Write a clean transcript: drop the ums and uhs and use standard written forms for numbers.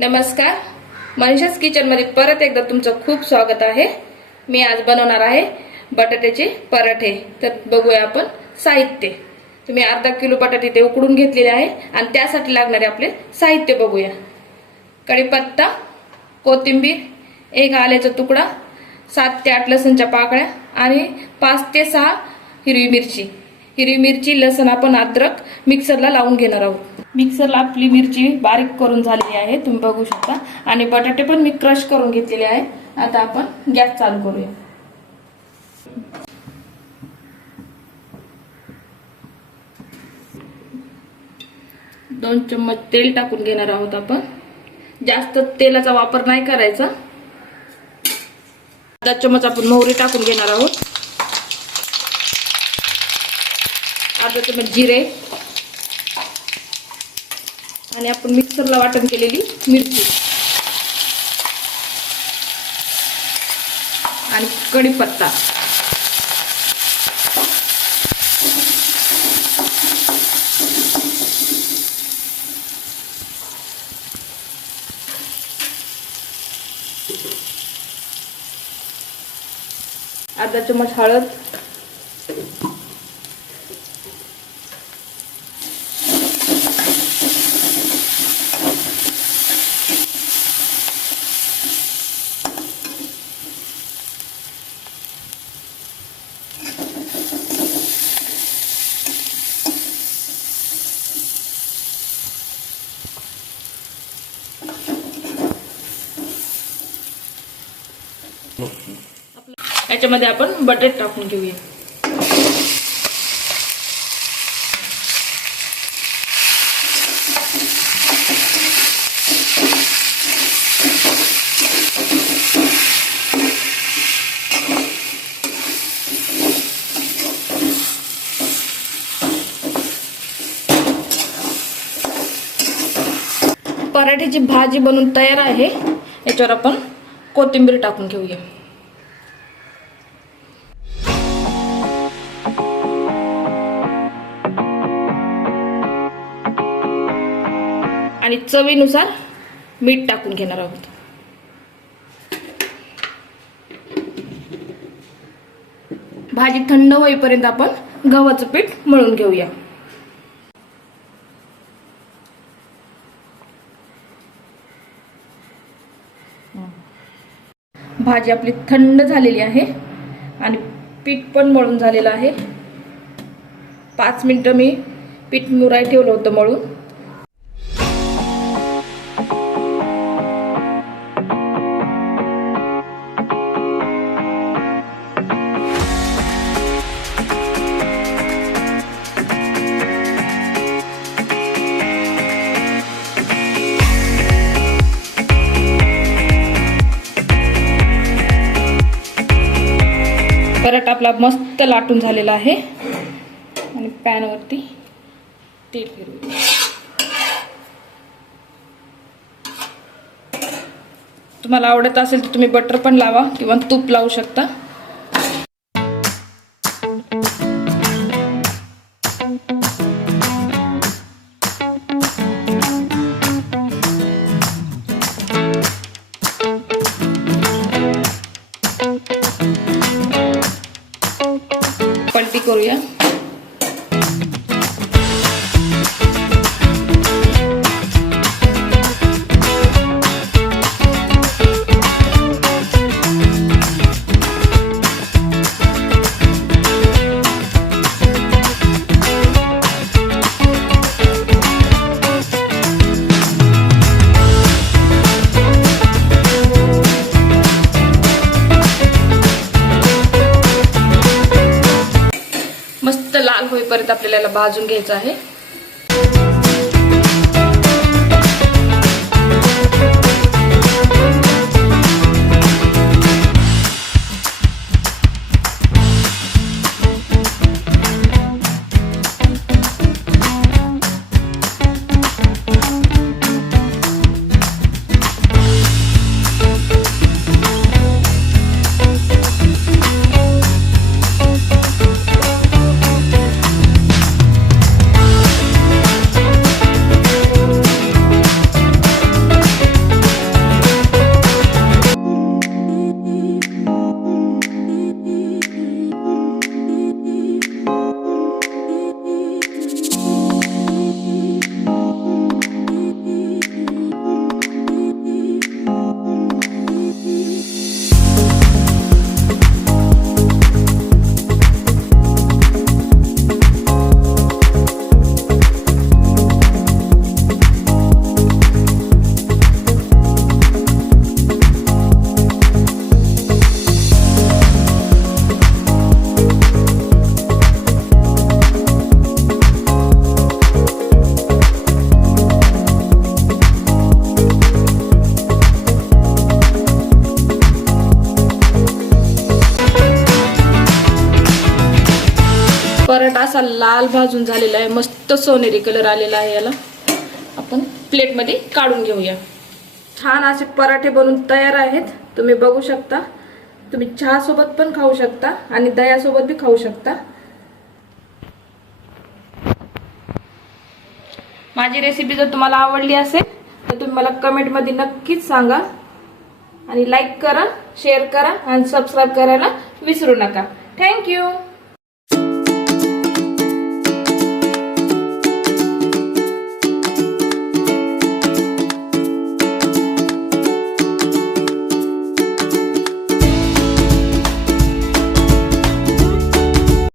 नमस्कार, मनीषा's किचनमध्ये परत एकदा तुमचं खूप स्वागत आहे। मी आज बनवणार आहे बटाट्याचे पराठे। तर बघूया आपण साहित्य। तुम्ही अर्धा किलो बटाटे ते उकडून घेतलेले आहे आणि त्यासाठी लागणारे आपले साहित्य बघूया। कढीपत्ता, कोथिंबीर, एक आल्याचा तुकडा, 7 ते 8 लसणच्या पाकळ्या आणि 5 ते 6 हिरवी मिरची। हिरवी मिरची, लसण आपण अद्रक मिक्सरला लावून घेणार आहोत। मिक्सरला आपली मिरची बारीक करून झालेली आहे, तुम्ही बघू शकता। आणि बटाटे पण मी क्रश करून घेतलेले आहे। आता आपण गॅस चालू करूया। दोन चम्मच तेल टाकून घेणार आहोत आपण। जास्त तेलाचा वापर नाही करायचा। अर्धा चम्मच आपण मोहरी टाकून घेणार आहोत। अर्धा चम्मच जिरे आणि आपण मिक्सरला वाटण केलेली मिरची आणि कढीपत्ता। अर्धा चम्मच हळद, याच्यामध्ये आपण बटाटे टाकून घेऊया। पराठ्याची भाजी बनवून तयार आहे। याच्यावर आपण कोथिंबीर टाकून घेऊया। आणि चवीनुसार मीठ टाकून घेणार आहोत। भाजी थंड होईपर्यंत आपण गव्हाचं पीठ मळून घेऊया। भाजी आपली थंड झालेली आहे आणि पीठ पण मळून झालेलं आहे। 5 मिनिटं मी पीठ मुराय ठेवलं होतं मळून। पराठा आपला मस्त लाटून झालेला आहे आणि पॅन वरती तेल फिरवूया। तुम्हाला आवडत असेल तर तुम्ही बटर पण लावा किंवा तूप लावू शकता। पलटी करूया। मस्त लाल होईपर्यंत आपल्याला भाजून घ्यायचं आहे। असा लाल भाजून झालेला आहे, मस्त सोनेरी कलर आलेला आहे याला. आपण प्लेटमध्ये काढून घेऊया. छान असे पराठे बनून तयार आहेत. तुम्ही बघू शकता. तुम्ही चहा सोबत पण खाऊ शकता आणि दह्यासोबत बी खाऊ शकता. माझी रेसिपी जर तुम्हाला आवडली असेल तर तुम्ही मला कमेंटमध्ये नक्कीच सांगा आणि लाईक करा, शेअर करा आणि सबस्क्राईब करायला विसरू नका. थँक्यू.